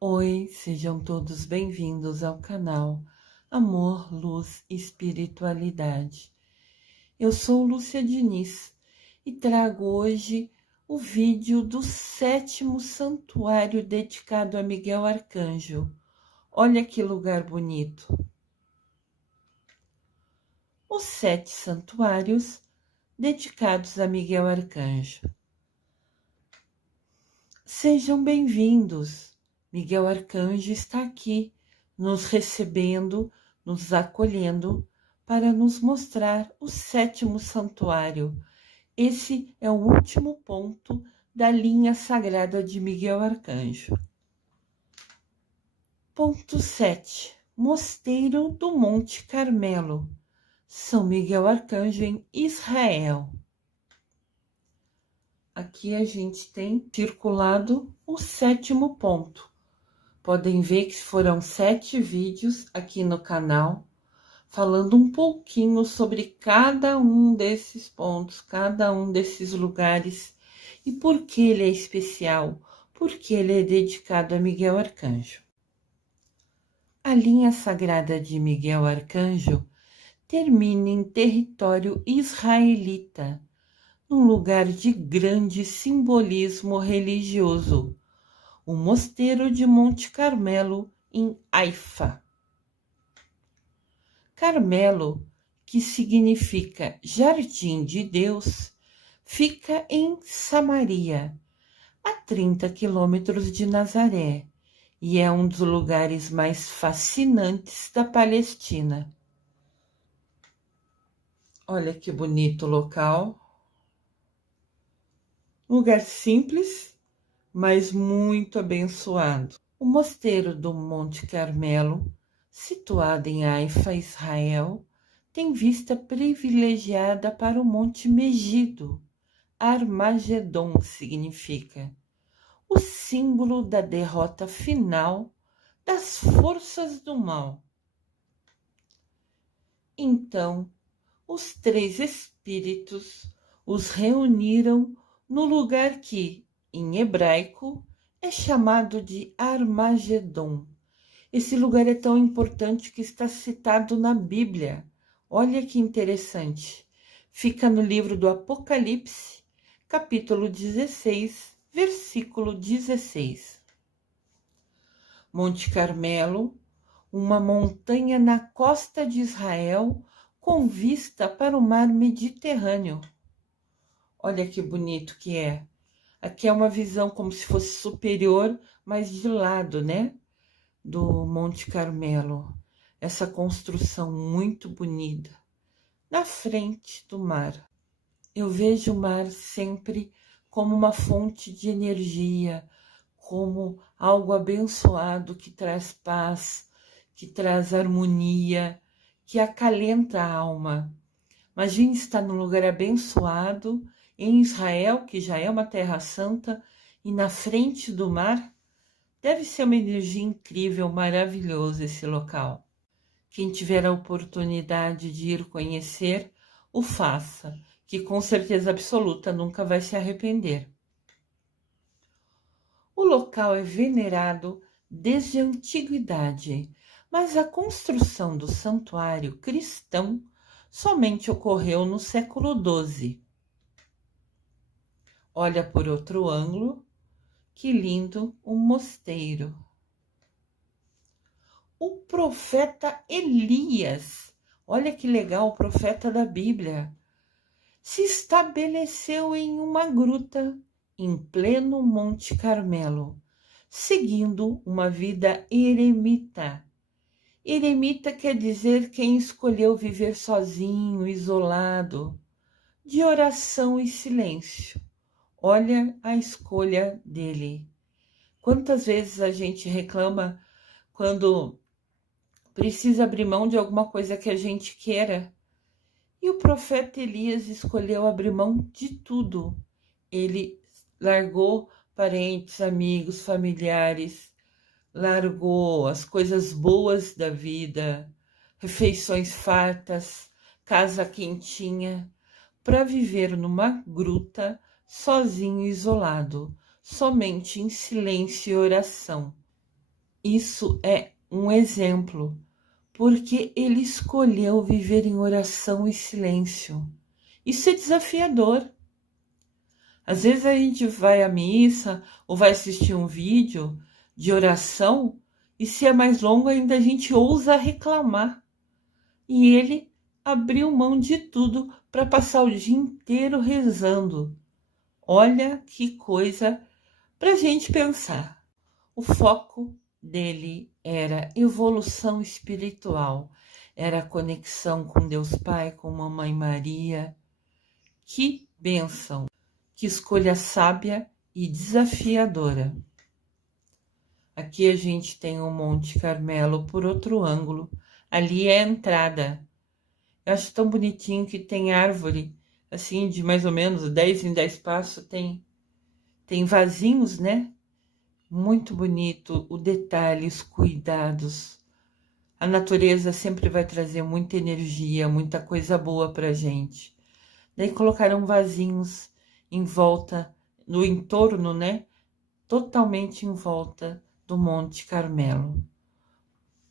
Oi, sejam todos bem-vindos ao canal Amor, Luz e Espiritualidade. Eu sou Lúcia Diniz e trago hoje o vídeo do 7º santuário dedicado a Miguel Arcanjo. Olha que lugar bonito! Os 7 santuários dedicados a Miguel Arcanjo. Sejam bem-vindos! Miguel Arcanjo está aqui, nos recebendo, nos acolhendo, para nos mostrar o 7º santuário. Esse é o último ponto da linha sagrada de Miguel Arcanjo. Ponto 7. Mosteiro do Monte Carmelo, São Miguel Arcanjo em Israel. Aqui a gente tem circulado o 7º ponto. Podem ver que foram 7 vídeos aqui no canal, falando um pouquinho sobre cada um desses pontos, cada um desses lugares e por que ele é especial, por que ele é dedicado a Miguel Arcanjo. A linha sagrada de Miguel Arcanjo termina em território israelita, num lugar de grande simbolismo religioso, o Mosteiro de Monte Carmelo, em Haifa. Carmelo, que significa Jardim de Deus, fica em Samaria, a 30 quilômetros de Nazaré, e é um dos lugares mais fascinantes da Palestina. Olha que bonito local. Lugar simples, mas muito abençoado. O Mosteiro do Monte Carmelo, situado em Haifa, Israel, tem vista privilegiada para o Monte Megido. Armagedon significa o símbolo da derrota final das forças do mal. Então, os 3 espíritos os reuniram no lugar que, em hebraico, é chamado de Armagedon. Esse lugar é tão importante que está citado na Bíblia. Olha que interessante. Fica no livro do Apocalipse, capítulo 16, versículo 16. Monte Carmelo, uma montanha na costa de Israel, com vista para o mar Mediterrâneo. Olha que bonito que é. Aqui é uma visão como se fosse superior, mas de lado, né? Do Monte Carmelo. Essa construção muito bonita, na frente do mar. Eu vejo o mar sempre como uma fonte de energia, como algo abençoado que traz paz, que traz harmonia, que acalenta a alma. Imagine estar num lugar abençoado, em Israel, que já é uma terra santa, e na frente do mar. Deve ser uma energia incrível, maravilhoso esse local. Quem tiver a oportunidade de ir conhecer, o faça, que com certeza absoluta nunca vai se arrepender. O local é venerado desde a antiguidade, mas a construção do santuário cristão somente ocorreu no século XII. Olha por outro ângulo, que lindo o mosteiro. O profeta Elias, olha que legal, o profeta da Bíblia, se estabeleceu em uma gruta em pleno Monte Carmelo, seguindo uma vida eremita. Eremita quer dizer quem escolheu viver sozinho, isolado, de oração e silêncio. Olha a escolha dele. Quantas vezes a gente reclama quando precisa abrir mão de alguma coisa que a gente queira? E o profeta Elias escolheu abrir mão de tudo. Ele largou parentes, amigos, familiares, largou as coisas boas da vida, refeições fartas, casa quentinha, para viver numa gruta, sozinho e isolado, somente em silêncio e oração. Isso é um exemplo, porque ele escolheu viver em oração e silêncio. Isso é desafiador. Às vezes a gente vai à missa ou vai assistir um vídeo de oração e se é mais longo ainda a gente ousa reclamar. E ele abriu mão de tudo para passar o dia inteiro rezando. Olha que coisa para a gente pensar. O foco dele era evolução espiritual, era a conexão com Deus Pai, com Mamãe Maria. Que bênção! Que escolha sábia e desafiadora. Aqui a gente tem o Monte Carmelo por outro ângulo. Ali é a entrada. Eu acho tão bonitinho que tem árvore, assim, de mais ou menos 10 em 10 passos, tem vasinhos, né? Muito bonito o detalhe, os cuidados. A natureza sempre vai trazer muita energia, muita coisa boa pra gente. Daí colocaram vasinhos em volta, no entorno, né? Totalmente em volta do Monte Carmelo.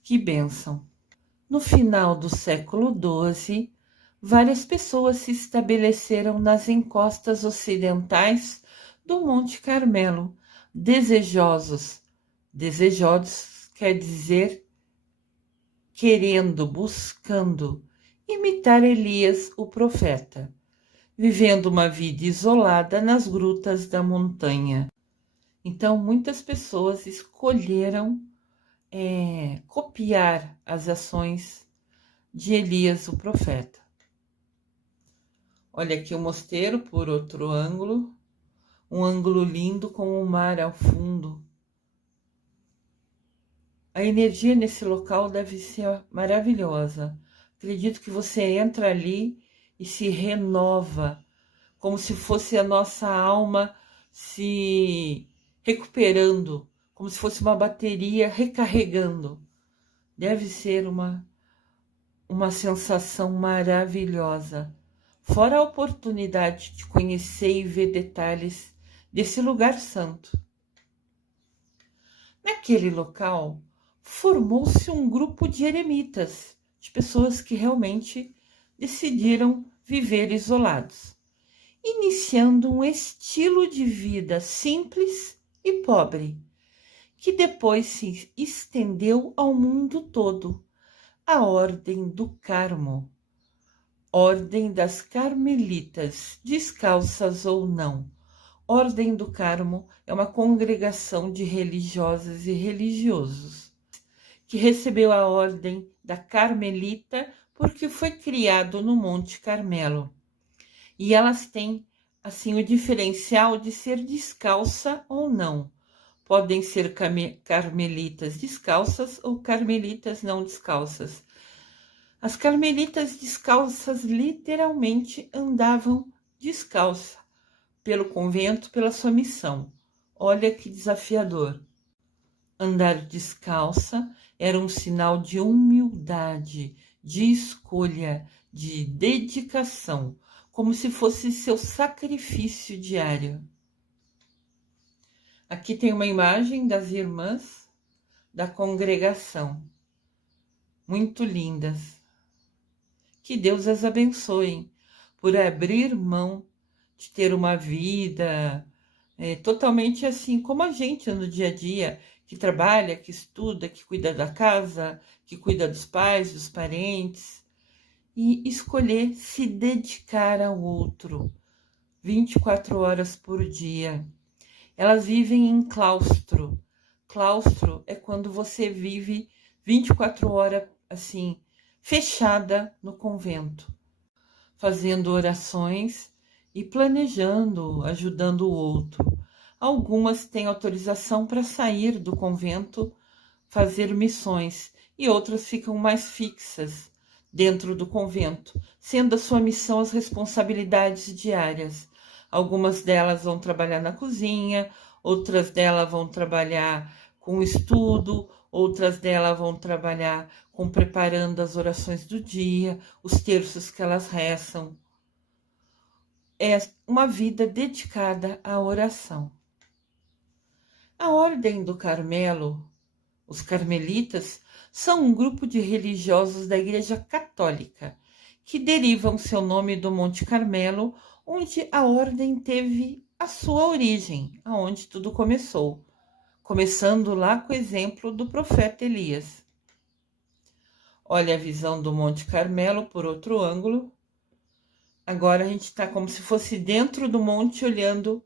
Que bênção! No final do século XII, várias pessoas se estabeleceram nas encostas ocidentais do Monte Carmelo, desejosos. Desejosos quer dizer querendo, buscando imitar Elias, o profeta, vivendo uma vida isolada nas grutas da montanha. Então, muitas pessoas escolheram copiar as ações de Elias, o profeta. Olha aqui o mosteiro por outro ângulo, um ângulo lindo com o mar ao fundo. A energia nesse local deve ser maravilhosa. Acredito que você entra ali e se renova, como se fosse a nossa alma se recuperando, como se fosse uma bateria recarregando. Deve ser uma sensação maravilhosa. Fora a oportunidade de conhecer e ver detalhes desse lugar santo. Naquele local, formou-se um grupo de eremitas, de pessoas que realmente decidiram viver isolados, iniciando um estilo de vida simples e pobre, que depois se estendeu ao mundo todo, a Ordem do Carmo, Ordem das Carmelitas, descalças ou não. Ordem do Carmo é uma congregação de religiosas e religiosos que recebeu a Ordem da Carmelita porque foi criado no Monte Carmelo. E elas têm assim o diferencial de ser descalça ou não. Podem ser carmelitas descalças ou carmelitas não descalças. As carmelitas descalças literalmente andavam descalça pelo convento, pela sua missão. Olha que desafiador. Andar descalça era um sinal de humildade, de escolha, de dedicação, como se fosse seu sacrifício diário. Aqui tem uma imagem das irmãs da congregação, muito lindas. Que Deus as abençoe por abrir mão de ter uma vida totalmente assim como a gente no dia a dia, que trabalha, que estuda, que cuida da casa, que cuida dos pais, dos parentes, e escolher se dedicar ao outro 24 horas por dia. Elas vivem em claustro. Claustro é quando você vive 24 horas assim, fechada no convento, fazendo orações e planejando, ajudando o outro. Algumas têm autorização para sair do convento, fazer missões, e outras ficam mais fixas dentro do convento, sendo a sua missão as responsabilidades diárias. Algumas delas vão trabalhar na cozinha, outras delas vão trabalhar com estudo, outras delas vão trabalhar com preparando as orações do dia, os terços que elas rezam. É uma vida dedicada à oração. A Ordem do Carmelo Os carmelitas são um grupo de religiosos da Igreja Católica que derivam seu nome do Monte Carmelo, onde a ordem teve a sua origem, aonde tudo começou, começando lá com o exemplo do profeta Elias. Olha a visão do Monte Carmelo por outro ângulo. Agora a gente está como se fosse dentro do monte, olhando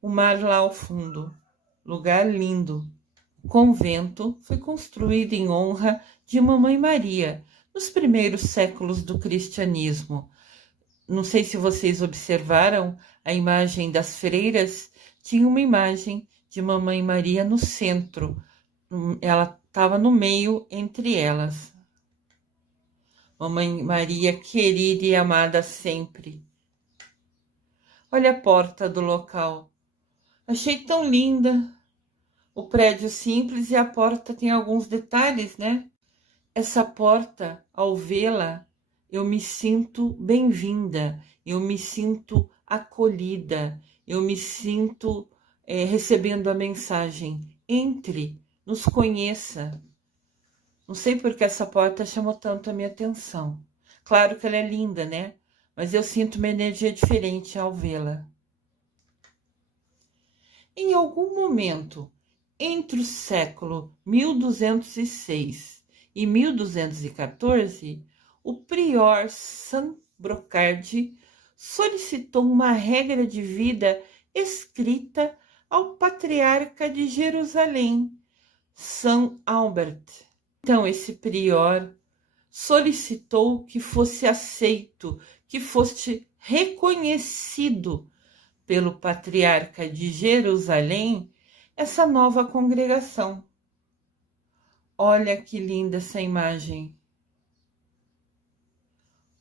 o mar lá ao fundo. Lugar lindo. O convento foi construído em honra de Mamãe Maria, nos primeiros séculos do cristianismo. Não sei se vocês observaram a imagem das freiras, tinha uma imagem de Mamãe Maria no centro. Ela estava no meio entre elas. Mamãe Maria querida e amada sempre. Olha a porta do local. Achei tão linda. O prédio simples e a porta tem alguns detalhes, né? Essa porta, ao vê-la, eu me sinto bem-vinda, eu me sinto acolhida, eu me sinto recebendo a mensagem. Entre, nos conheça. Não sei por que essa porta chamou tanto a minha atenção. Claro que ela é linda, né? Mas eu sinto uma energia diferente ao vê-la. Em algum momento, entre o século 1206 e 1214, o prior San Brocardi solicitou uma regra de vida escrita ao patriarca de Jerusalém, São Albert. Então, esse prior solicitou que fosse aceito, que fosse reconhecido pelo patriarca de Jerusalém essa nova congregação. Olha que linda essa imagem.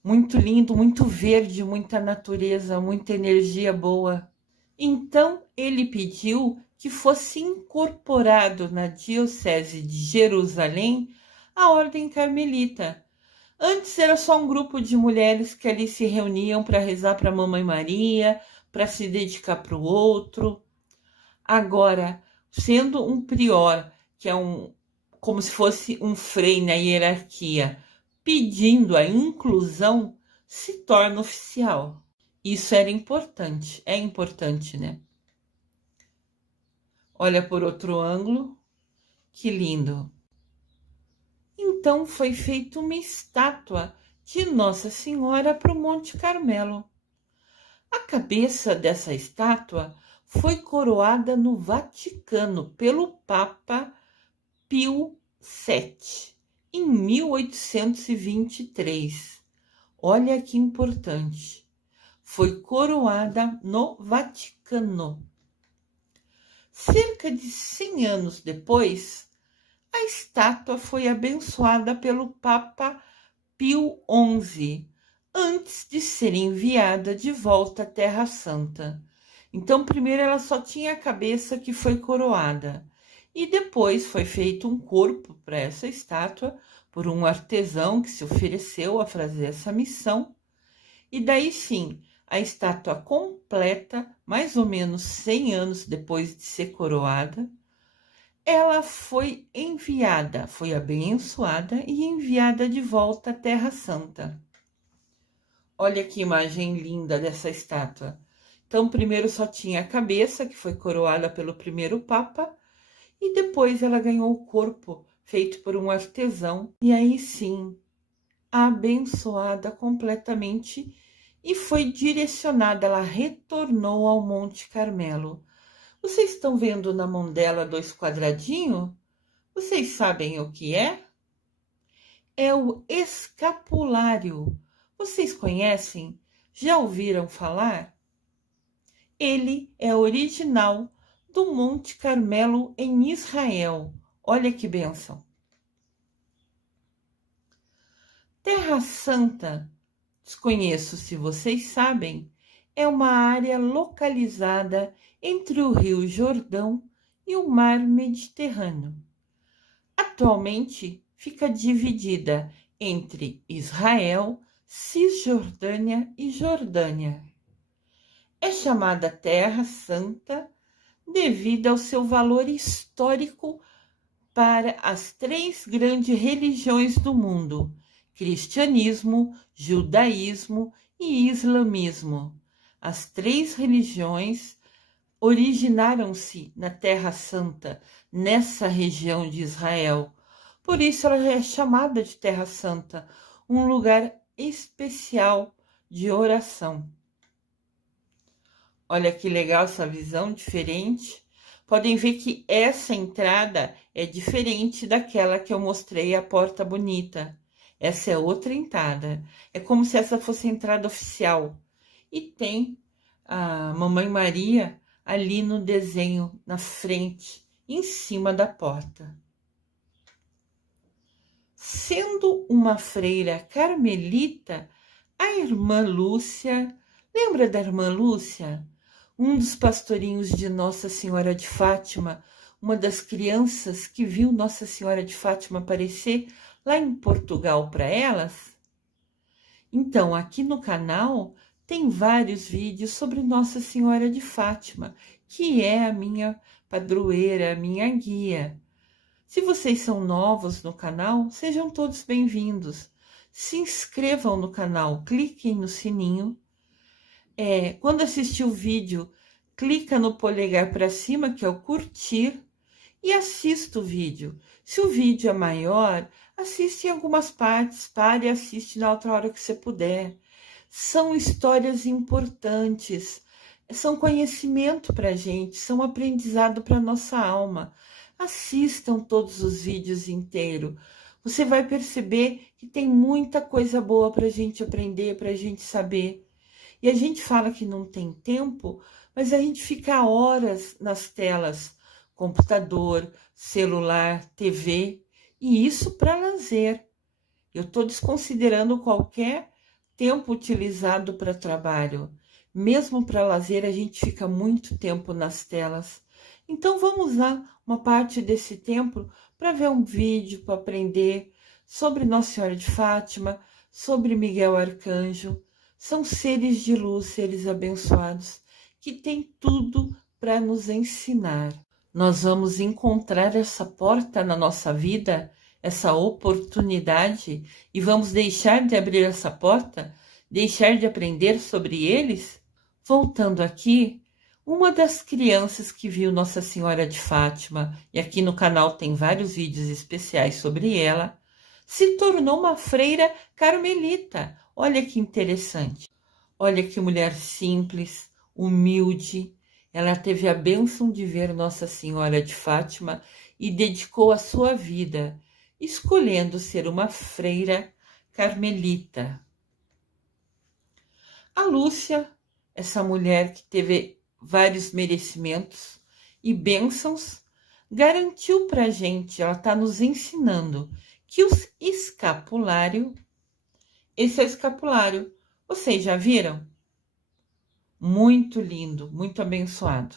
Muito lindo, muito verde, muita natureza, muita energia boa. Então ele pediu que fosse incorporado na Diocese de Jerusalém a Ordem Carmelita. Antes era só um grupo de mulheres que ali se reuniam para rezar para a Mamãe Maria, para se dedicar para o outro. Agora, sendo um prior, que é como se fosse um frei na hierarquia, pedindo a inclusão, se torna oficial. Isso era importante, é importante, né? Olha por outro ângulo, que lindo. Então foi feita uma estátua de Nossa Senhora para o Monte Carmelo. A cabeça dessa estátua foi coroada no Vaticano pelo Papa Pio VII, em 1823. Olha que importante. Foi coroada no Vaticano. Cerca de 100 anos depois, a estátua foi abençoada pelo Papa Pio XI, antes de ser enviada de volta à Terra Santa. Então, primeiro ela só tinha a cabeça que foi coroada. E depois foi feito um corpo para essa estátua por um artesão que se ofereceu a fazer essa missão. E daí sim, a estátua completa, mais ou menos 100 anos depois de ser coroada, ela foi enviada, foi abençoada e enviada de volta à Terra Santa. Olha que imagem linda dessa estátua. Então, primeiro só tinha a cabeça, que foi coroada pelo primeiro Papa, e depois ela ganhou o corpo, feito por um artesão, e aí sim, abençoada completamente, e foi direcionada, ela retornou ao Monte Carmelo. Vocês estão vendo na mão dela 2 quadradinhos? Vocês sabem o que é? É o escapulário. Vocês conhecem? Já ouviram falar? Ele é original do Monte Carmelo em Israel. Olha que bênção. Terra Santa, desconheço se vocês sabem, é uma área localizada entre o Rio Jordão e o Mar Mediterrâneo. Atualmente fica dividida entre Israel, Cisjordânia e Jordânia. É chamada Terra Santa devido ao seu valor histórico para as 3 grandes religiões do mundo: cristianismo, judaísmo e islamismo. As 3 religiões originaram-se na Terra Santa, nessa região de Israel. Por isso ela é chamada de Terra Santa, um lugar especial de oração. Olha que legal essa visão diferente. Podem ver que essa entrada é diferente daquela que eu mostrei, a porta bonita. Essa é outra entrada. É como se essa fosse a entrada oficial. E tem a Mamãe Maria ali no desenho, na frente, em cima da porta. Sendo uma freira carmelita, a irmã Lúcia, lembra da irmã Lúcia? Um dos pastorinhos de Nossa Senhora de Fátima, uma das crianças que viu Nossa Senhora de Fátima aparecer lá em Portugal para elas? Então, aqui no canal tem vários vídeos sobre Nossa Senhora de Fátima, que é a minha padroeira, a minha guia. Se vocês são novos no canal, sejam todos bem-vindos. Se inscrevam no canal, cliquem no sininho. Quando assistir o vídeo, clica no polegar para cima, que é o curtir, e assista o vídeo. Se o vídeo é maior, assiste em algumas partes, pare e assiste na outra hora que você puder. São histórias importantes, são conhecimento para a gente, são aprendizado para a nossa alma. Assistam todos os vídeos inteiros. Você vai perceber que tem muita coisa boa para a gente aprender, para a gente saber. E a gente fala que não tem tempo, mas a gente fica horas nas telas, computador, celular, TV, e isso para lazer. Eu estou desconsiderando qualquer tempo utilizado para trabalho. Mesmo para lazer, a gente fica muito tempo nas telas. Então vamos usar uma parte desse tempo para ver um vídeo, para aprender sobre Nossa Senhora de Fátima, sobre Miguel Arcanjo. São seres de luz, seres abençoados, que têm tudo para nos ensinar. Nós vamos encontrar essa porta na nossa vida, essa oportunidade, e vamos deixar de abrir essa porta, deixar de aprender sobre eles? Voltando aqui, uma das crianças que viu Nossa Senhora de Fátima, e aqui no canal tem vários vídeos especiais sobre ela, se tornou uma freira carmelita. Olha que interessante. Olha que mulher simples, humilde. Ela teve a bênção de ver Nossa Senhora de Fátima e dedicou a sua vida, escolhendo ser uma freira carmelita. A Lúcia, essa mulher que teve vários merecimentos e bênçãos, garantiu para a gente, ela está nos ensinando que o escapulário, esse é o escapulário, vocês já viram? Muito lindo, muito abençoado.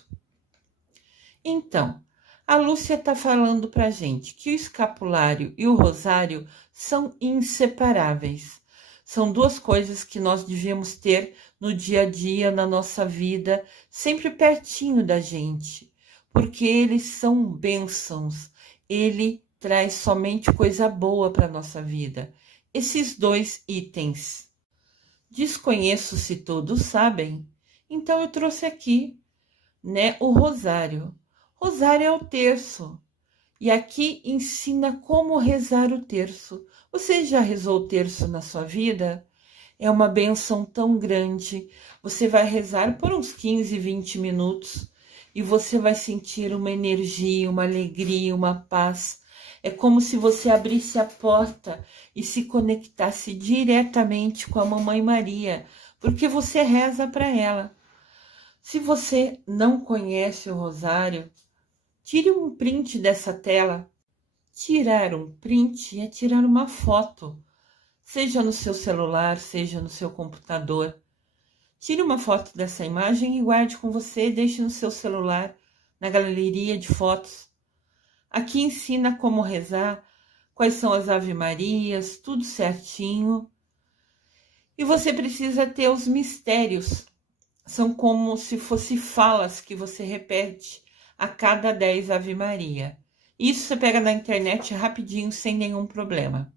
Então, a Lúcia está falando para a gente que o escapulário e o rosário são inseparáveis. São 2 coisas que nós devíamos ter no dia a dia, na nossa vida, sempre pertinho da gente, porque eles são bênçãos, ele traz somente coisa boa para a nossa vida. Esses 2 itens. Desconheço se todos sabem, então eu trouxe aqui, o rosário. Rosário é o terço, e aqui ensina como rezar o terço. Você já rezou o terço na sua vida? É uma bênção tão grande. Você vai rezar por uns 15, 20 minutos e você vai sentir uma energia, uma alegria, uma paz. É como se você abrisse a porta e se conectasse diretamente com a Mamãe Maria, porque você reza para ela. Se você não conhece o rosário, tire um print dessa tela. Tirar um print é tirar uma foto, seja no seu celular, seja no seu computador. Tire uma foto dessa imagem e guarde com você, deixe no seu celular, na galeria de fotos. Aqui ensina como rezar, quais são as Ave-Marias, tudo certinho. E você precisa ter os mistérios. São como se fossem falas que você repete a cada 10 Ave-Maria. Isso você pega na internet rapidinho, sem nenhum problema.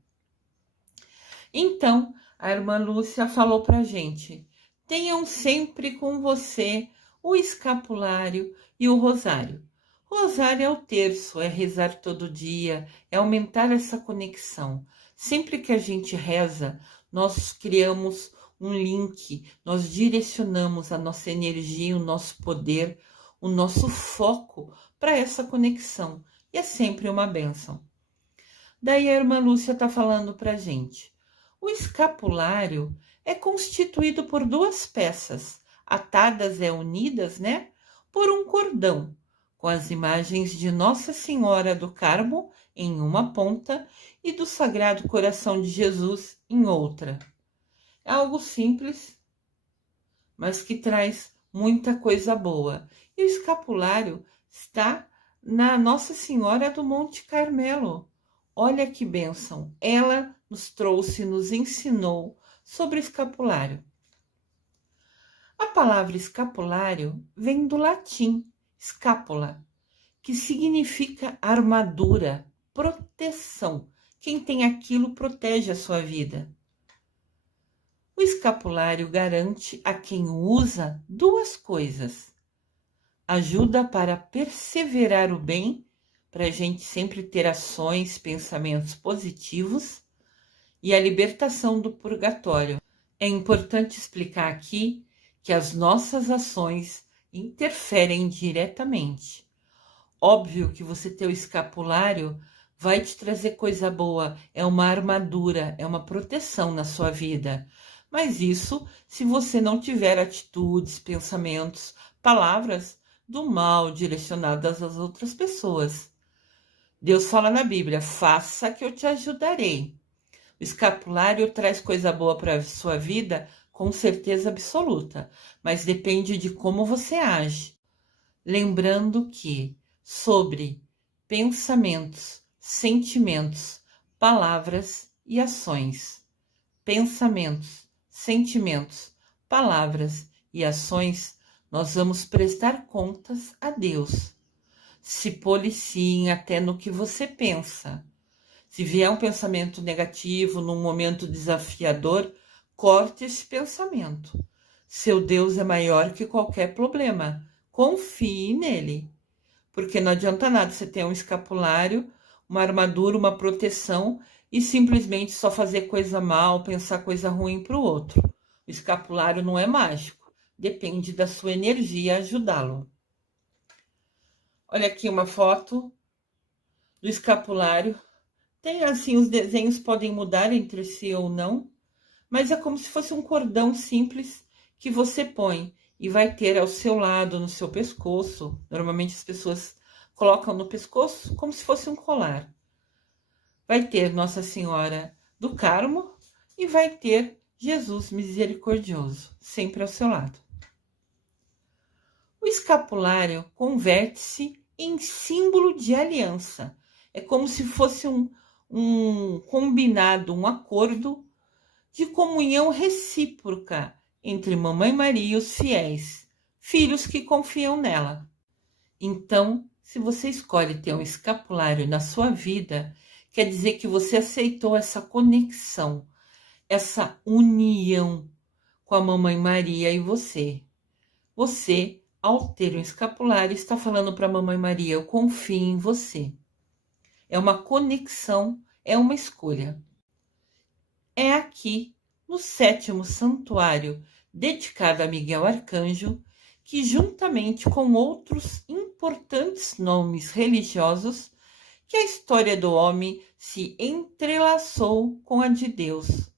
Então, a irmã Lúcia falou pra gente: tenham sempre com você o escapulário e o rosário. Rosário é o terço, é rezar todo dia, é aumentar essa conexão. Sempre que a gente reza, nós criamos um link, nós direcionamos a nossa energia, o nosso poder, o nosso foco para essa conexão. E é sempre uma bênção. Daí a irmã Lúcia está falando para a gente. O escapulário é constituído por duas peças, atadas unidas, né, por um cordão, com as imagens de Nossa Senhora do Carmo em uma ponta e do Sagrado Coração de Jesus em outra. É algo simples, mas que traz muita coisa boa. E o escapulário está na Nossa Senhora do Monte Carmelo. Olha que bênção! Ela nos trouxe, nos ensinou sobre o escapulário. A palavra escapulário vem do latim scapula, que significa armadura, proteção. Quem tem aquilo protege a sua vida. O escapulário garante a quem o usa duas coisas: ajuda para perseverar o bem, para a gente sempre ter ações, pensamentos positivos, e a libertação do purgatório. É importante explicar aqui que as nossas ações interferem diretamente. Óbvio que você ter o escapulário vai te trazer coisa boa, é uma armadura, é uma proteção na sua vida. Mas isso se você não tiver atitudes, pensamentos, palavras do mal direcionadas às outras pessoas. Deus fala na Bíblia: faça que eu te ajudarei. O escapulário traz coisa boa para a sua vida, com certeza absoluta, mas depende de como você age. Lembrando que sobre pensamentos, sentimentos, palavras e ações. Pensamentos, sentimentos, palavras e ações, nós vamos prestar contas a Deus. Se policiem até no que você pensa. Se vier um pensamento negativo num momento desafiador, corte esse pensamento. Seu Deus é maior que qualquer problema. Confie nele. Porque não adianta nada você ter um escapulário, uma armadura, uma proteção e simplesmente só fazer coisa mal, pensar coisa ruim para o outro. O escapulário não é mágico. Depende da sua energia ajudá-lo. Olha aqui uma foto do escapulário. Tem assim, os desenhos podem mudar entre si ou não, mas é como se fosse um cordão simples que você põe e vai ter ao seu lado, no seu pescoço. Normalmente as pessoas colocam no pescoço como se fosse um colar. Vai ter Nossa Senhora do Carmo e vai ter Jesus misericordioso, sempre ao seu lado. O escapulário converte-se em símbolo de aliança. É como se fosse um combinado, um acordo de comunhão recíproca entre Mamãe Maria e os fiéis, filhos que confiam nela. Então, se você escolhe ter um escapulário na sua vida, quer dizer que você aceitou essa conexão, essa união com a Mamãe Maria e você. Você, ao ter um escapulário, está falando para a Mamãe Maria: eu confio em você. É uma conexão, é uma escolha. É aqui, no 7º santuário dedicado a Miguel Arcanjo, que juntamente com outros importantes nomes religiosos, que a história do homem se entrelaçou com a de Deus.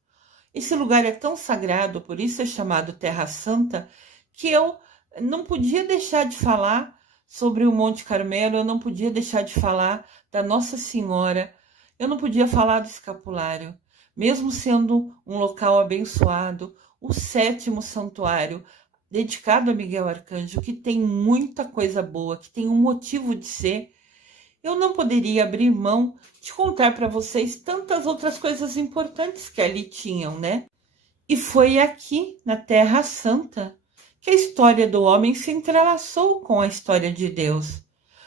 Esse lugar é tão sagrado, por isso é chamado Terra Santa, que eu não podia deixar de falar sobre o Monte Carmelo, eu não podia deixar de falar da Nossa Senhora, eu não podia falar do escapulário. Mesmo sendo um local abençoado, o 7º santuário dedicado a Miguel Arcanjo, que tem muita coisa boa, que tem um motivo de ser, eu não poderia abrir mão de contar para vocês tantas outras coisas importantes que ali tinham, né? E foi aqui, na Terra Santa, que a história do homem se entrelaçou com a história de Deus.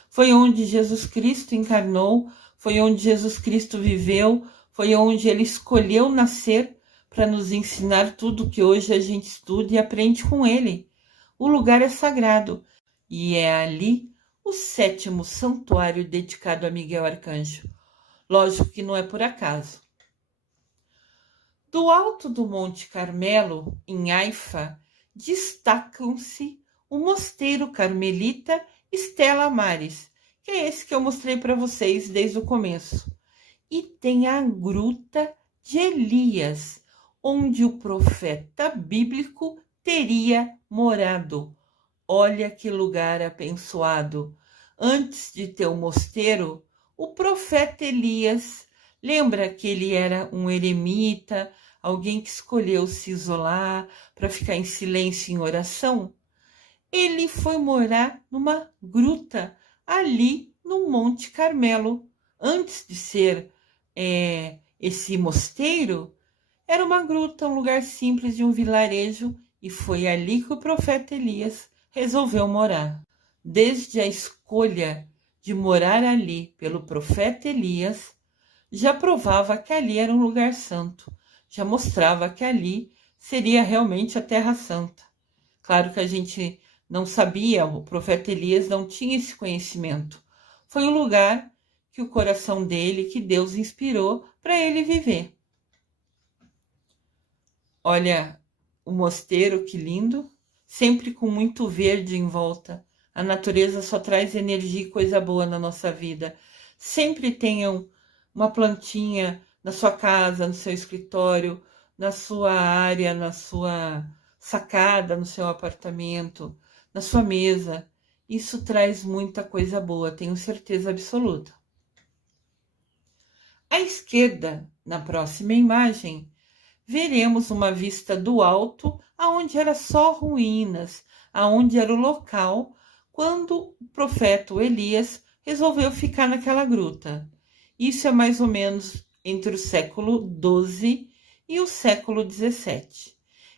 Foi onde Jesus Cristo encarnou, foi onde Jesus Cristo viveu, foi onde ele escolheu nascer para nos ensinar tudo que hoje a gente estuda e aprende com ele. O lugar é sagrado e é ali o 7º santuário dedicado a Miguel Arcanjo. Lógico que não é por acaso. Do alto do Monte Carmelo, em Haifa, destacam-se o Mosteiro Carmelita Stella Maris, que é esse que eu mostrei para vocês desde o começo. E tem a Gruta de Elias, onde o profeta bíblico teria morado. Olha que lugar abençoado. Antes de ter o mosteiro, o profeta Elias, lembra que ele era um eremita, alguém que escolheu se isolar para ficar em silêncio em oração? Ele foi morar numa gruta ali no Monte Carmelo. Antes de ser esse mosteiro, era uma gruta, um lugar simples de um vilarejo, e foi ali que o profeta Elias resolveu morar. Desde a escolha de morar ali pelo profeta Elias, já provava que ali era um lugar santo, já mostrava que ali seria realmente a Terra Santa. Claro que a gente não sabia, o profeta Elias não tinha esse conhecimento. Foi o lugar que o coração dele, que Deus inspirou para ele viver. Olha o mosteiro, que lindo, sempre com muito verde em volta. A natureza só traz energia e coisa boa na nossa vida. Sempre tenham uma plantinha na sua casa, no seu escritório, na sua área, na sua sacada, no seu apartamento, na sua mesa. Isso traz muita coisa boa, tenho certeza absoluta. À esquerda, na próxima imagem, veremos uma vista do alto, aonde era só ruínas, aonde era o local quando o profeta Elias resolveu ficar naquela gruta. Isso é mais ou menos entre o século XII e o século XVII.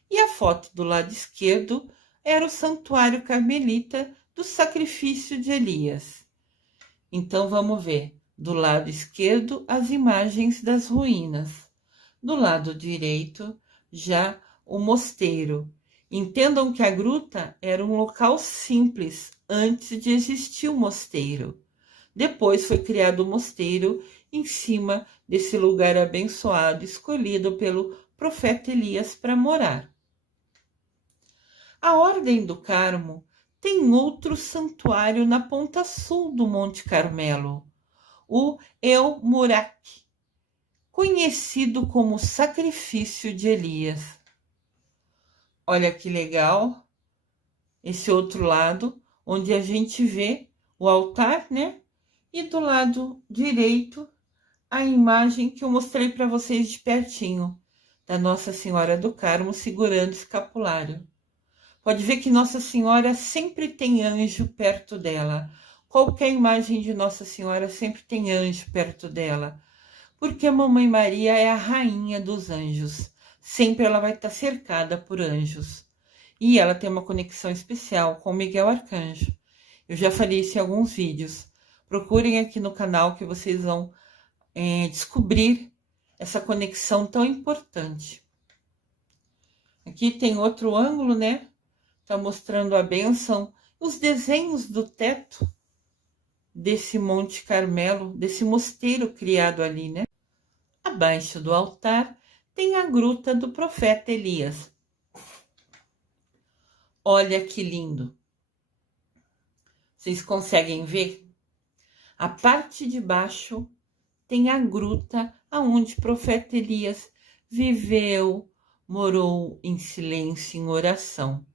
E a foto do lado esquerdo era o santuário carmelita do sacrifício de Elias. Então vamos ver, do lado esquerdo, as imagens das ruínas. Do lado direito, já o mosteiro. Entendam que a gruta era um local simples antes de existir o mosteiro. Depois foi criado o mosteiro em cima desse lugar abençoado, escolhido pelo profeta Elias para morar. A Ordem do Carmo tem outro santuário na ponta sul do Monte Carmelo, o El Murak, conhecido como Sacrifício de Elias. Olha que legal esse outro lado, onde a gente vê o altar, né? E do lado direito, a imagem que eu mostrei para vocês de pertinho, da Nossa Senhora do Carmo segurando o escapulário. Pode ver que Nossa Senhora sempre tem anjo perto dela. Qualquer imagem de Nossa Senhora sempre tem anjo perto dela. Porque a Mamãe Maria é a rainha dos anjos. Sempre ela vai estar cercada por anjos. E ela tem uma conexão especial com Miguel Arcanjo. Eu já falei isso em alguns vídeos. Procurem aqui no canal que vocês vão descobrir essa conexão tão importante. Aqui tem outro ângulo, né? Está mostrando a bênção, os desenhos do teto desse Monte Carmelo, desse mosteiro criado ali, né? Abaixo do altar tem a gruta do profeta Elias. Olha que lindo! Vocês conseguem ver? A parte de baixo tem a gruta aonde o profeta Elias viveu, morou em silêncio, em oração.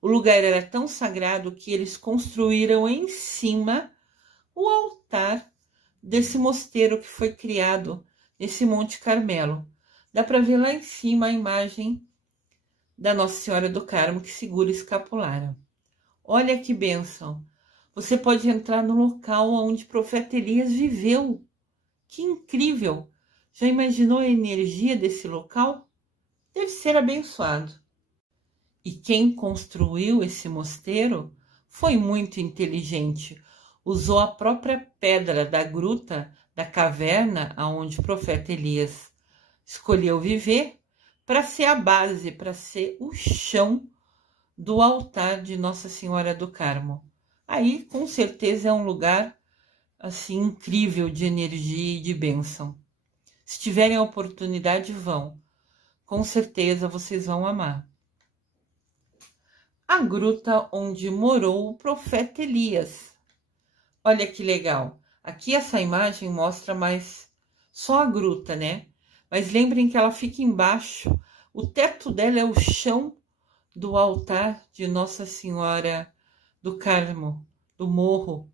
O lugar era tão sagrado que eles construíram em cima o altar desse mosteiro que foi criado nesse Monte Carmelo. Dá para ver lá em cima a imagem da Nossa Senhora do Carmo que segura o escapulário. Olha que bênção! Você pode entrar no local onde o profeta Elias viveu. Que incrível! Já imaginou a energia desse local? Deve ser abençoado. E quem construiu esse mosteiro foi muito inteligente. usou a própria pedra da gruta, da caverna aonde o profeta Elias escolheu viver, para ser a base, para ser o chão do altar de Nossa Senhora do Carmo. Aí, com certeza, é um lugar assim incrível de energia e de bênção. Se tiverem a oportunidade, vão. Com certeza vocês vão amar. A gruta onde morou o profeta Elias. Olha que legal. Aqui essa imagem mostra mais só a gruta, né? Mas lembrem que ela fica embaixo. O teto dela é o chão do altar de Nossa Senhora do Carmo, do morro,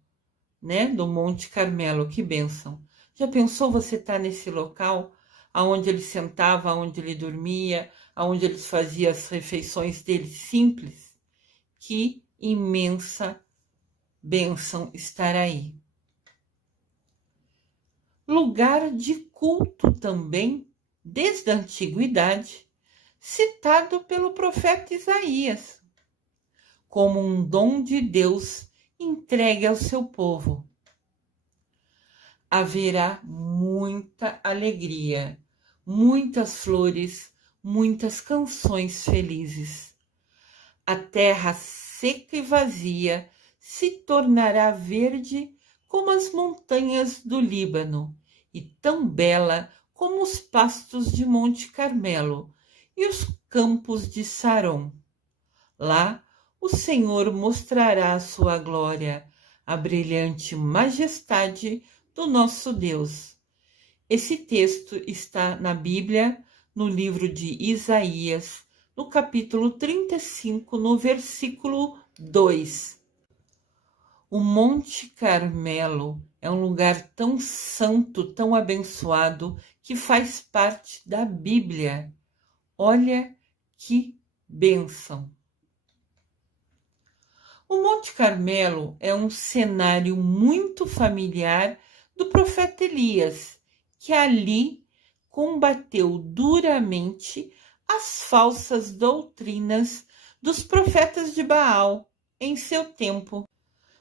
né? Do Monte Carmelo. Que bênção. Já pensou você estar nesse local, aonde ele sentava, aonde ele dormia, aonde ele fazia as refeições dele simples? Que imensa bênção estar aí. Lugar de culto também, desde a antiguidade, citado pelo profeta Isaías, como um dom de Deus entregue ao seu povo. Haverá muita alegria, muitas flores, muitas canções felizes. A terra seca e vazia se tornará verde como as montanhas do Líbano, e tão bela como os pastos de Monte Carmelo e os campos de Saron. Lá o Senhor mostrará a sua glória, a brilhante majestade do nosso Deus. Esse texto está na Bíblia, no livro de Isaías, no capítulo 35, no versículo 2. O Monte Carmelo é um lugar tão santo, tão abençoado, que faz parte da Bíblia. Olha que bênção! O Monte Carmelo é um cenário muito familiar do profeta Elias, que ali combateu duramente as falsas doutrinas dos profetas de Baal em seu tempo.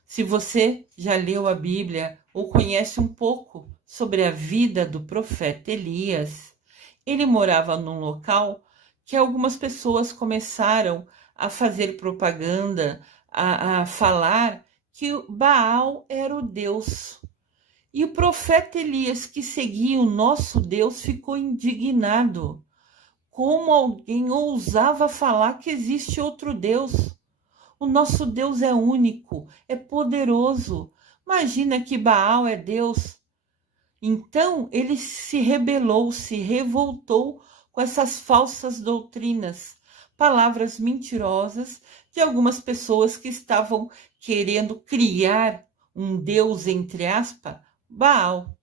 Se você já leu a Bíblia ou conhece um pouco sobre a vida do profeta Elias, ele morava num local que algumas pessoas começaram a fazer propaganda, a falar que Baal era o Deus. E o profeta Elias, que seguia o nosso Deus, ficou indignado. Como alguém ousava falar que existe outro Deus? O nosso Deus é único, é poderoso. Imagina que Baal é Deus. Então ele se rebelou, se revoltou com essas falsas doutrinas, palavras mentirosas de algumas pessoas que estavam querendo criar um Deus, entre aspas, Baal.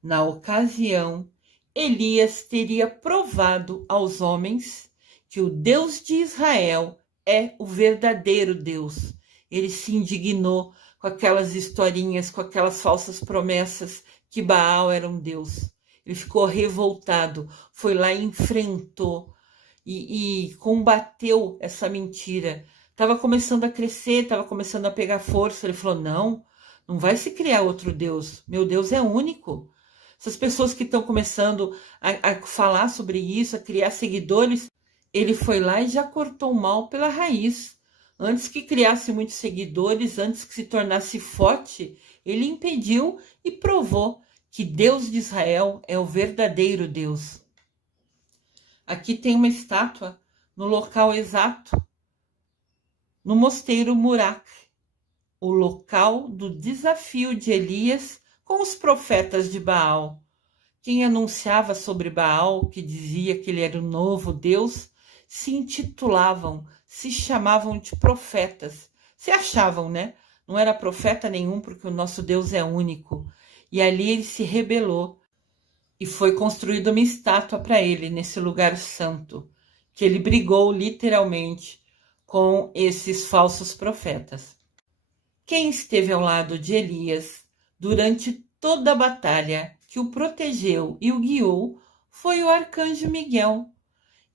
Na ocasião, Elias teria provado aos homens que o Deus de Israel é o verdadeiro Deus. Ele se indignou com aquelas historinhas, com aquelas falsas promessas que Baal era um Deus. Ele ficou revoltado, foi lá e enfrentou e combateu essa mentira. Estava começando a crescer, estava começando a pegar força. Ele falou, não vai se criar outro Deus. Meu Deus é único. Essas pessoas que estão começando a falar sobre isso, a criar seguidores, ele foi lá e já cortou o mal pela raiz. Antes que criasse muitos seguidores, antes que se tornasse forte, ele impediu e provou que Deus de Israel é o verdadeiro Deus. Aqui tem uma estátua no local exato, no mosteiro Murak, o local do desafio de Elias com os profetas de Baal. Quem anunciava sobre Baal, que dizia que ele era o novo Deus, se intitulavam, se chamavam de profetas. Se achavam, né? Não era profeta nenhum, porque o nosso Deus é único. E ali ele se rebelou. E foi construída uma estátua para ele, nesse lugar santo, que ele brigou literalmente com esses falsos profetas. Quem esteve ao lado de Elias durante toda a batalha que o protegeu e o guiou foi o arcanjo Miguel.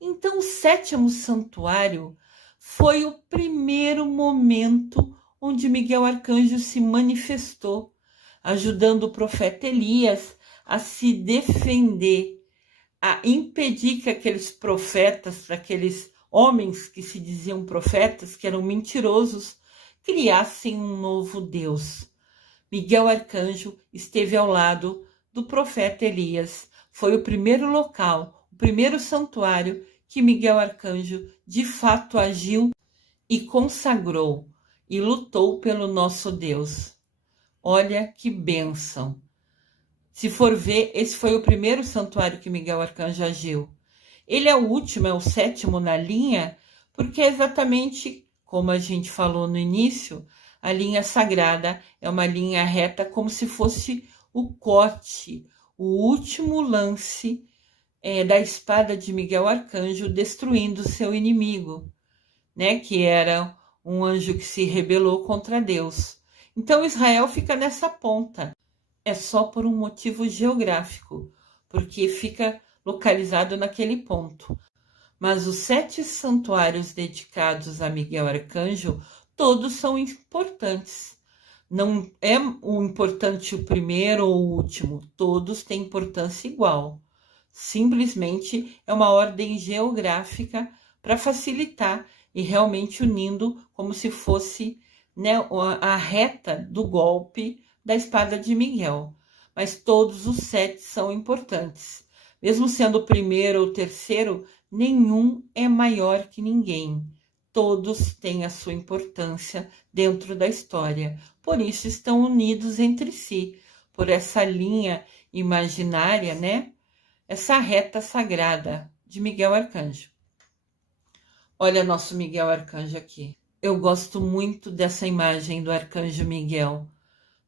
Então, o sétimo santuário foi o primeiro momento onde Miguel Arcanjo se manifestou, ajudando o profeta Elias a se defender, a impedir que aqueles profetas, aqueles homens que se diziam profetas, que eram mentirosos, criassem um novo Deus. Miguel Arcanjo esteve ao lado do profeta Elias. Foi o primeiro local, o primeiro santuário que Miguel Arcanjo de fato agiu e consagrou e lutou pelo nosso Deus. Olha que bênção! Se for ver, esse foi o primeiro santuário que Miguel Arcanjo agiu. Ele é o último, é o sétimo na linha, porque é exatamente como a gente falou no início, a linha sagrada é uma linha reta como se fosse o corte, o último lance da espada de Miguel Arcanjo destruindo seu inimigo, né? Que era um anjo que se rebelou contra Deus. Então Israel fica nessa ponta. É só por um motivo geográfico, porque fica localizado naquele ponto. Mas os 7 santuários dedicados a Miguel Arcanjo, todos são importantes. Não é o importante o primeiro ou o último, todos têm importância igual. Simplesmente é uma ordem geográfica para facilitar e realmente unindo como se fosse, né, a reta do golpe da espada de Miguel. Mas todos os 7 são importantes. Mesmo sendo o primeiro ou o terceiro, nenhum é maior que ninguém. Todos têm a sua importância dentro da história. Por isso estão unidos entre si, por essa linha imaginária, né? Essa reta sagrada de Miguel Arcanjo. Olha nosso Miguel Arcanjo aqui. Eu gosto muito dessa imagem do Arcanjo Miguel.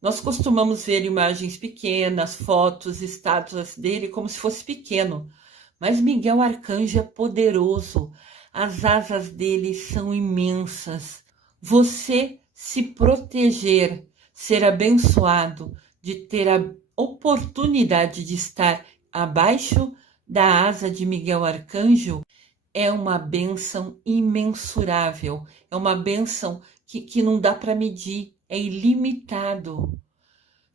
Nós costumamos ver imagens pequenas, fotos, estátuas dele como se fosse pequeno. Mas Miguel Arcanjo é poderoso. As asas dele são imensas. Você se proteger, ser abençoado de ter a oportunidade de estar abaixo da asa de Miguel Arcanjo é uma bênção imensurável. É uma bênção que não dá para medir. É ilimitado.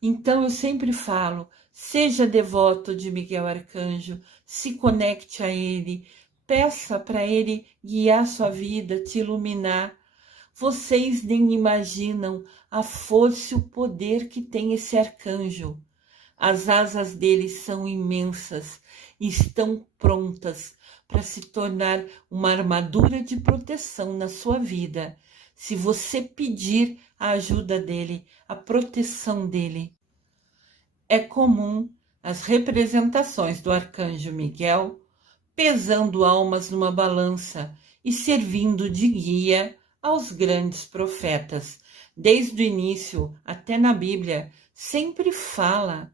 Então eu sempre falo, seja devoto de Miguel Arcanjo, se conecte a ele, peça para ele guiar sua vida, te iluminar. Vocês nem imaginam a força e o poder que tem esse arcanjo. As asas dele são imensas e estão prontas para se tornar uma armadura de proteção na sua vida. Se você pedir a ajuda dele, a proteção dele. É comum as representações do arcanjo Miguel pesando almas numa balança e servindo de guia aos grandes profetas. Desde o início, até na Bíblia, sempre fala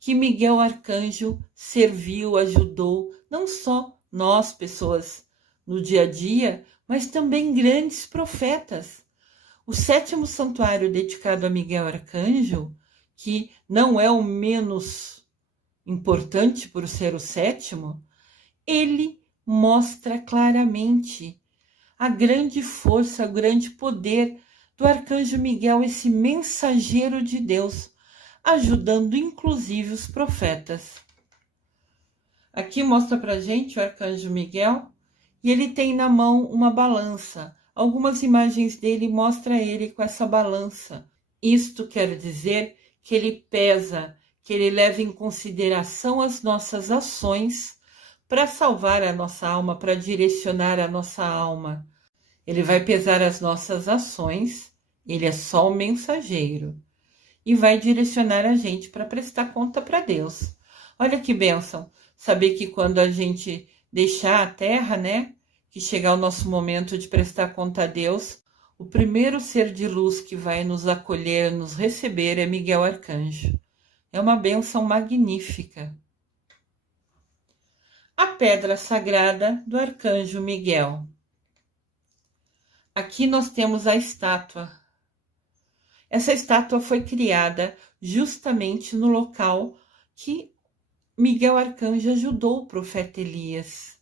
que Miguel Arcanjo serviu, ajudou, não só nós, pessoas, no dia a dia, mas também grandes profetas. O 7º santuário dedicado a Miguel Arcanjo, que não é o menos importante por ser o 7º, ele mostra claramente a grande força, o grande poder do Arcanjo Miguel, esse mensageiro de Deus, ajudando inclusive os profetas. Aqui mostra pra gente o Arcanjo Miguel e ele tem na mão uma balança. Algumas imagens dele mostram ele com essa balança. Isto quer dizer que ele pesa, que ele leva em consideração as nossas ações para salvar a nossa alma, para direcionar a nossa alma. Ele vai pesar as nossas ações, ele é só o mensageiro. E vai direcionar a gente para prestar conta para Deus. Olha que bênção, saber que quando a gente deixar a terra, né, que chegar o nosso momento de prestar conta a Deus, o primeiro ser de luz que vai nos acolher, nos receber é Miguel Arcanjo. É uma bênção magnífica. A pedra sagrada do Arcanjo Miguel. Aqui nós temos a estátua. Essa estátua foi criada justamente no local que Miguel Arcanjo ajudou o profeta Elias.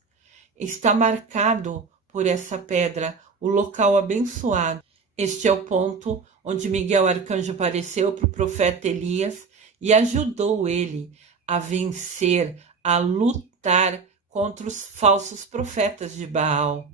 Está marcado por essa pedra, o local abençoado. Este é o ponto onde Miguel Arcanjo apareceu para o profeta Elias e ajudou ele a vencer, a lutar contra os falsos profetas de Baal.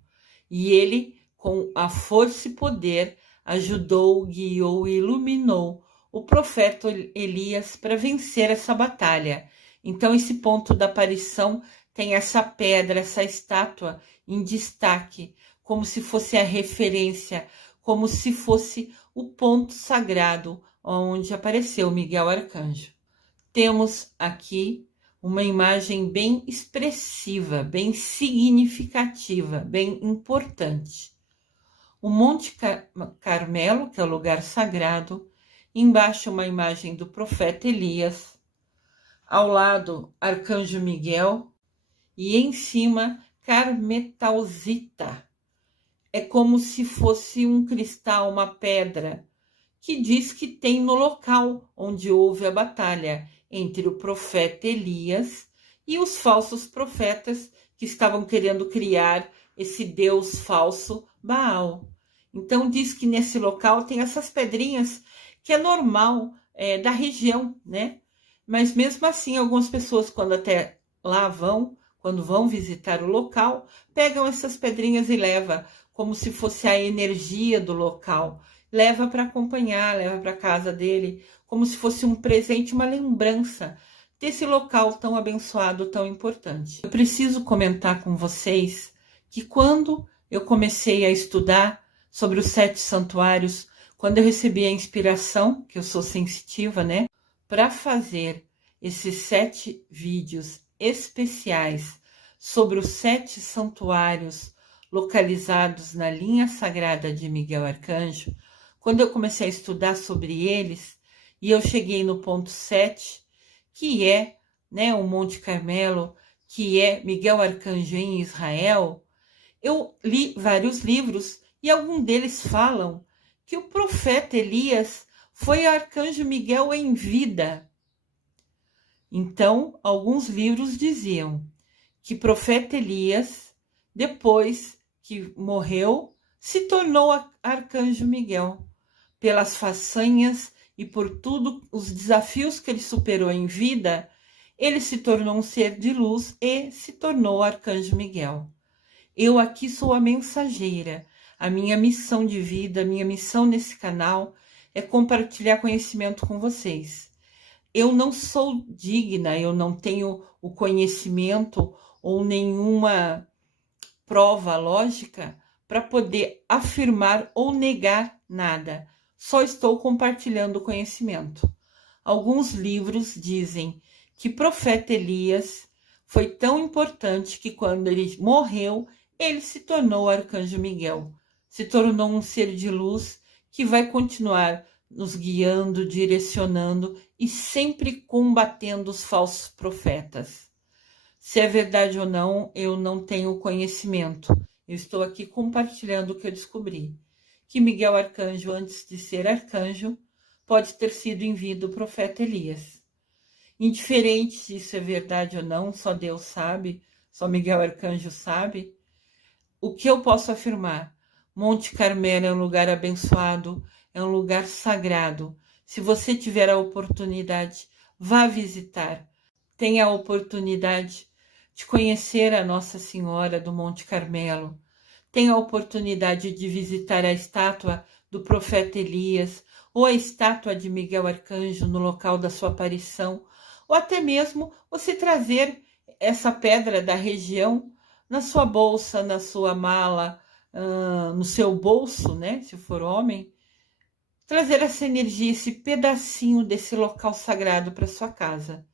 E ele, com a força e poder, ajudou, guiou e iluminou o profeta Elias para vencer essa batalha. Então, esse ponto da aparição tem essa pedra, essa estátua em destaque, como se fosse a referência, como se fosse o ponto sagrado onde apareceu Miguel Arcanjo. Temos aqui uma imagem bem expressiva, bem significativa, bem importante. O Monte Carmelo, que é o lugar sagrado, embaixo uma imagem do profeta Elias, ao lado Arcanjo Miguel e em cima Carmetalzita. É como se fosse um cristal, uma pedra, que diz que tem no local onde houve a batalha entre o profeta Elias e os falsos profetas que estavam querendo criar esse deus falso Baal. Então diz que nesse local tem essas pedrinhas que é normal da região, né? Mas mesmo assim, algumas pessoas quando até lá vão, quando vão visitar o local, pegam essas pedrinhas e levam como se fosse a energia do local. Leva para acompanhar, leva para casa dele, como se fosse um presente, uma lembrança desse local tão abençoado, tão importante. Eu preciso comentar com vocês que quando eu comecei a estudar sobre os 7 santuários, quando eu recebi a inspiração, que eu sou sensitiva, né, para fazer esses 7 vídeos especiais sobre os 7 santuários localizados na linha sagrada de Miguel Arcanjo, quando eu comecei a estudar sobre eles, e eu cheguei no ponto 7, que é, né, o Monte Carmelo, que é Miguel Arcanjo em Israel, eu li vários livros e alguns deles falam que o profeta Elias foi Arcanjo Miguel em vida. Então, alguns livros diziam que profeta Elias, depois que morreu, se tornou Arcanjo Miguel, pelas façanhas e por tudo os desafios que ele superou em vida, ele se tornou um ser de luz e se tornou Arcanjo Miguel. Eu aqui sou a mensageira. A minha missão de vida, a minha missão nesse canal é compartilhar conhecimento com vocês. Eu não sou digna, eu não tenho o conhecimento ou nenhuma prova lógica para poder afirmar ou negar nada. Só estou compartilhando o conhecimento. Alguns livros dizem que o profeta Elias foi tão importante que quando ele morreu, ele se tornou Arcanjo Miguel. Se tornou um ser de luz que vai continuar nos guiando, direcionando e sempre combatendo os falsos profetas. Se é verdade ou não, eu não tenho conhecimento. Eu estou aqui compartilhando o que eu descobri. Que Miguel Arcanjo, antes de ser arcanjo, pode ter sido enviado do profeta Elias. Indiferente se isso é verdade ou não, só Deus sabe, só Miguel Arcanjo sabe. O que eu posso afirmar? Monte Carmelo é um lugar abençoado, é um lugar sagrado. Se você tiver a oportunidade, vá visitar. Tenha a oportunidade de conhecer a Nossa Senhora do Monte Carmelo. Tenha a oportunidade de visitar a estátua do profeta Elias ou a estátua de Miguel Arcanjo no local da sua aparição, ou até mesmo você trazer essa pedra da região na sua bolsa, na sua mala, no seu bolso, né, se for homem, trazer essa energia, esse pedacinho desse local sagrado para sua casa.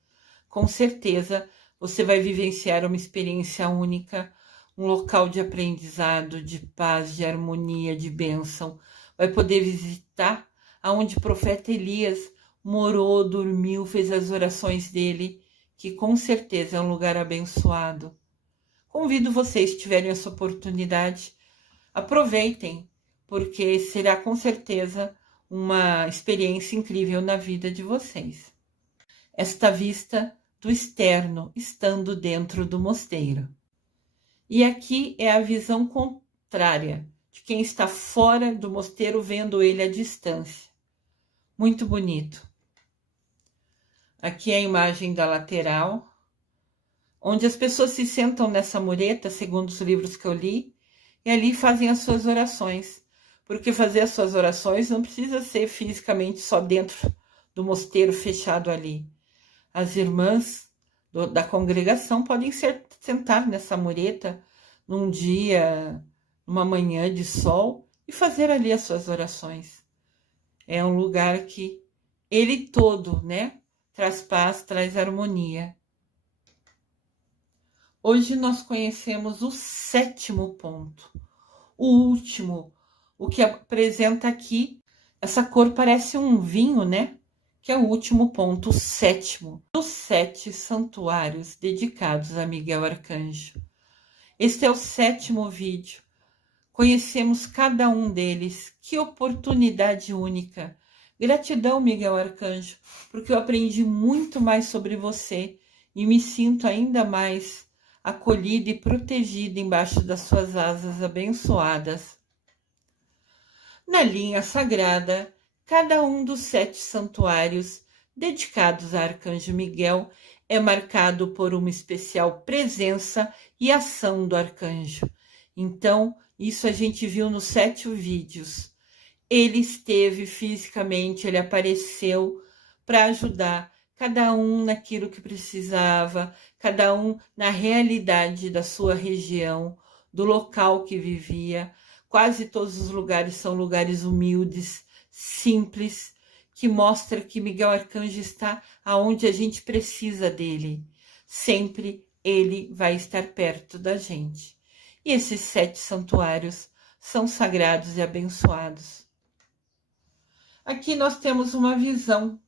Com certeza, você vai vivenciar uma experiência única, um local de aprendizado, de paz, de harmonia, de bênção. Vai poder visitar aonde o profeta Elias morou, dormiu, fez as orações dele, que com certeza é um lugar abençoado. Convido vocês, se tiverem essa oportunidade, aproveitem, porque será com certeza uma experiência incrível na vida de vocês. Esta vista do externo, estando dentro do mosteiro. E aqui é a visão contrária, de quem está fora do mosteiro, vendo ele à distância. Muito bonito. Aqui é a imagem da lateral, onde as pessoas se sentam nessa mureta, segundo os livros que eu li, e ali fazem as suas orações. Porque fazer as suas orações não precisa ser fisicamente só dentro do mosteiro fechado ali. As irmãs da congregação podem sentar nessa mureta num dia, numa manhã de sol e fazer ali as suas orações. É um lugar que ele todo, né, traz paz, traz harmonia. Hoje nós conhecemos o 7º ponto, o último, o que apresenta aqui, essa cor parece um vinho, né? Que é o último ponto, o 7º, dos 7 santuários dedicados a Miguel Arcanjo. Este é o 7º vídeo. Conhecemos cada um deles. Que oportunidade única. Gratidão, Miguel Arcanjo, porque eu aprendi muito mais sobre você e me sinto ainda mais acolhida e protegida embaixo das suas asas abençoadas. Na linha sagrada, cada um dos 7 santuários dedicados a Arcanjo Miguel é marcado por uma especial presença e ação do arcanjo. Então, isso a gente viu nos 7 vídeos. Ele esteve fisicamente, ele apareceu para ajudar cada um naquilo que precisava, cada um na realidade da sua região, do local que vivia. Quase todos os lugares são lugares humildes, simples, que mostra que Miguel Arcanjo está aonde a gente precisa dele. Sempre ele vai estar perto da gente. E esses 7 santuários são sagrados e abençoados. Aqui nós temos uma visão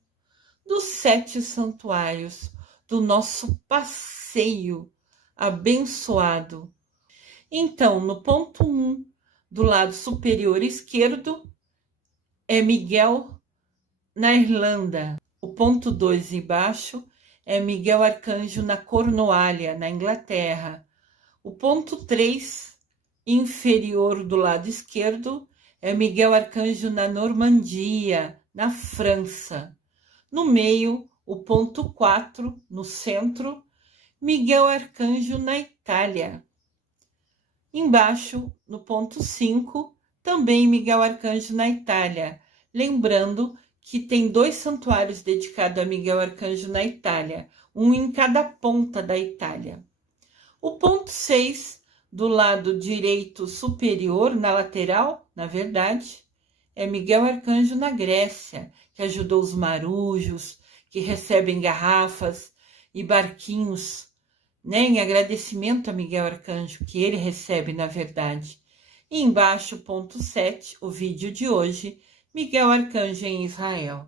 dos 7 santuários, do nosso passeio abençoado. Então, no ponto 1, do lado superior esquerdo, é Miguel na Irlanda. O ponto 2 embaixo é Miguel Arcanjo na Cornualha, na Inglaterra. O ponto 3, inferior do lado esquerdo, é Miguel Arcanjo na Normandia, na França. No meio, o ponto 4, no centro, Miguel Arcanjo na Itália. Embaixo, no ponto 5, também Miguel Arcanjo na Itália. Lembrando que tem 2 santuários dedicados a Miguel Arcanjo na Itália, um em cada ponta da Itália. O ponto 6, do lado direito superior, na lateral, na verdade, é Miguel Arcanjo na Grécia, que ajudou os marujos, que recebem garrafas e barquinhos, né, em agradecimento a Miguel Arcanjo, que ele recebe, na verdade. E embaixo, ponto 7, o vídeo de hoje, Miguel Arcanjo em Israel.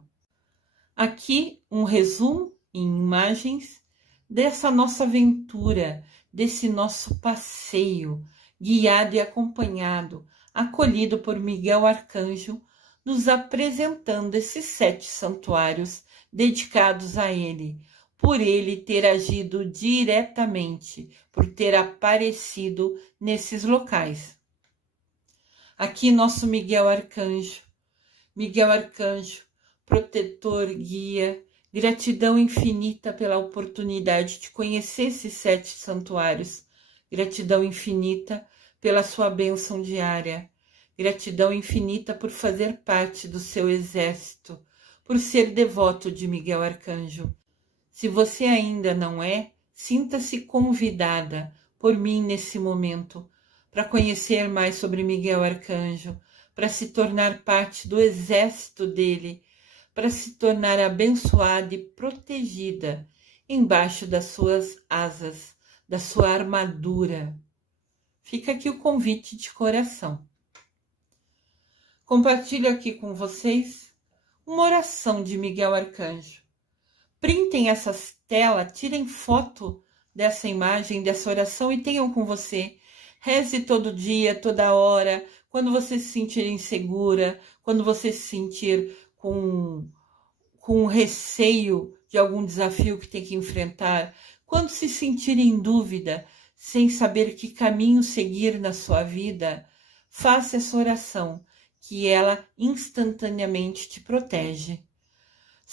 Aqui um resumo em imagens dessa nossa aventura, desse nosso passeio, guiado e acompanhado, acolhido por Miguel Arcanjo, nos apresentando esses 7 santuários dedicados a ele, por ele ter agido diretamente, por ter aparecido nesses locais. Aqui nosso Miguel Arcanjo, protetor, guia, gratidão infinita pela oportunidade de conhecer esses 7 santuários, gratidão infinita pela sua bênção diária, gratidão infinita por fazer parte do seu exército, por ser devoto de Miguel Arcanjo. Se você ainda não é, sinta-se convidada por mim nesse momento para conhecer mais sobre Miguel Arcanjo, para se tornar parte do exército dele, para se tornar abençoada e protegida embaixo das suas asas, da sua armadura. Fica aqui o convite de coração. Compartilho aqui com vocês uma oração de Miguel Arcanjo. Printem essa tela, tirem foto dessa imagem, dessa oração e tenham com você. Reze todo dia, toda hora, quando você se sentir insegura, quando você se sentir com receio de algum desafio que tem que enfrentar, quando se sentir em dúvida, sem saber que caminho seguir na sua vida, faça essa oração, que ela instantaneamente te protege.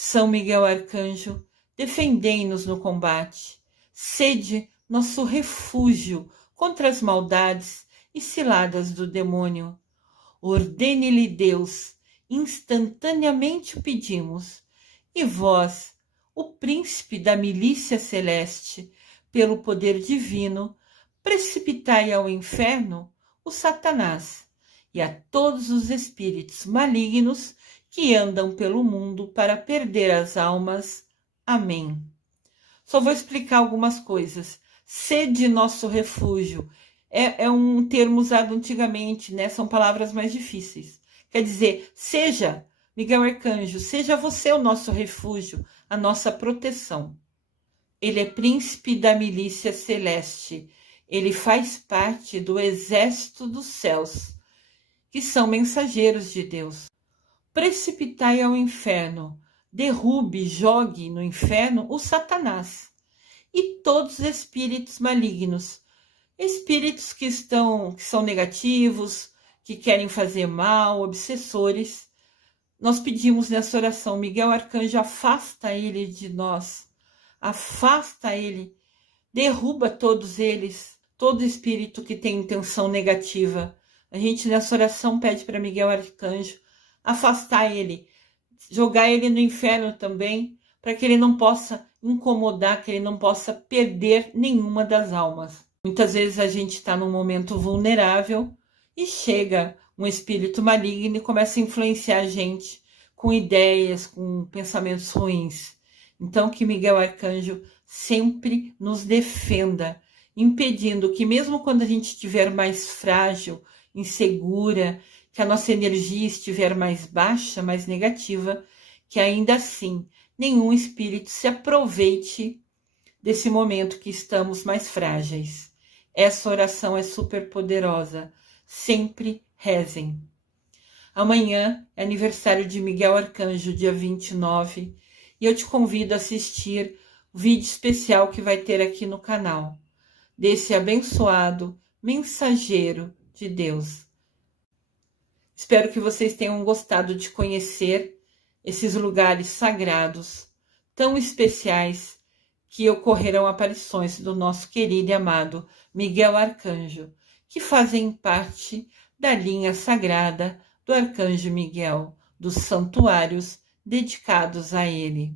São Miguel Arcanjo, defendei-nos no combate. Sede nosso refúgio contra as maldades e ciladas do demônio. Ordene-lhe Deus, instantaneamente o pedimos. E vós, o príncipe da milícia celeste, pelo poder divino, precipitai ao inferno o Satanás e a todos os espíritos malignos que andam pelo mundo para perder as almas. Amém. Só vou explicar algumas coisas. Sede nosso refúgio é um termo usado antigamente, né? São palavras mais difíceis. Quer dizer, seja, Miguel Arcanjo, seja você o nosso refúgio, a nossa proteção. Ele é príncipe da milícia celeste. Ele faz parte do exército dos céus, que são mensageiros de Deus. Precipitai ao inferno, derrube, jogue no inferno o Satanás e todos os espíritos malignos, espíritos que são negativos, que querem fazer mal, obsessores. Nós pedimos nessa oração, Miguel Arcanjo, afasta ele de nós, afasta ele, derruba todos eles, todo espírito que tem intenção negativa. A gente nessa oração pede para Miguel Arcanjo afastar ele, jogar ele no inferno também, para que ele não possa incomodar, que ele não possa perder nenhuma das almas. Muitas vezes a gente está num momento vulnerável e chega um espírito maligno e começa a influenciar a gente com ideias, com pensamentos ruins. Então que Miguel Arcanjo sempre nos defenda, impedindo que mesmo quando a gente estiver mais frágil, insegura, que a nossa energia estiver mais baixa, mais negativa, que ainda assim nenhum espírito se aproveite desse momento que estamos mais frágeis. Essa oração é super poderosa. Sempre rezem. Amanhã é aniversário de Miguel Arcanjo, dia 29, e eu te convido a assistir o vídeo especial que vai ter aqui no canal, desse abençoado mensageiro de Deus. Espero que vocês tenham gostado de conhecer esses lugares sagrados, tão especiais, que ocorrerão aparições do nosso querido e amado Miguel Arcanjo, que fazem parte da linha sagrada do Arcanjo Miguel, dos santuários dedicados a ele.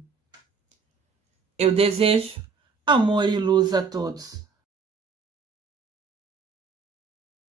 Eu desejo amor e luz a todos.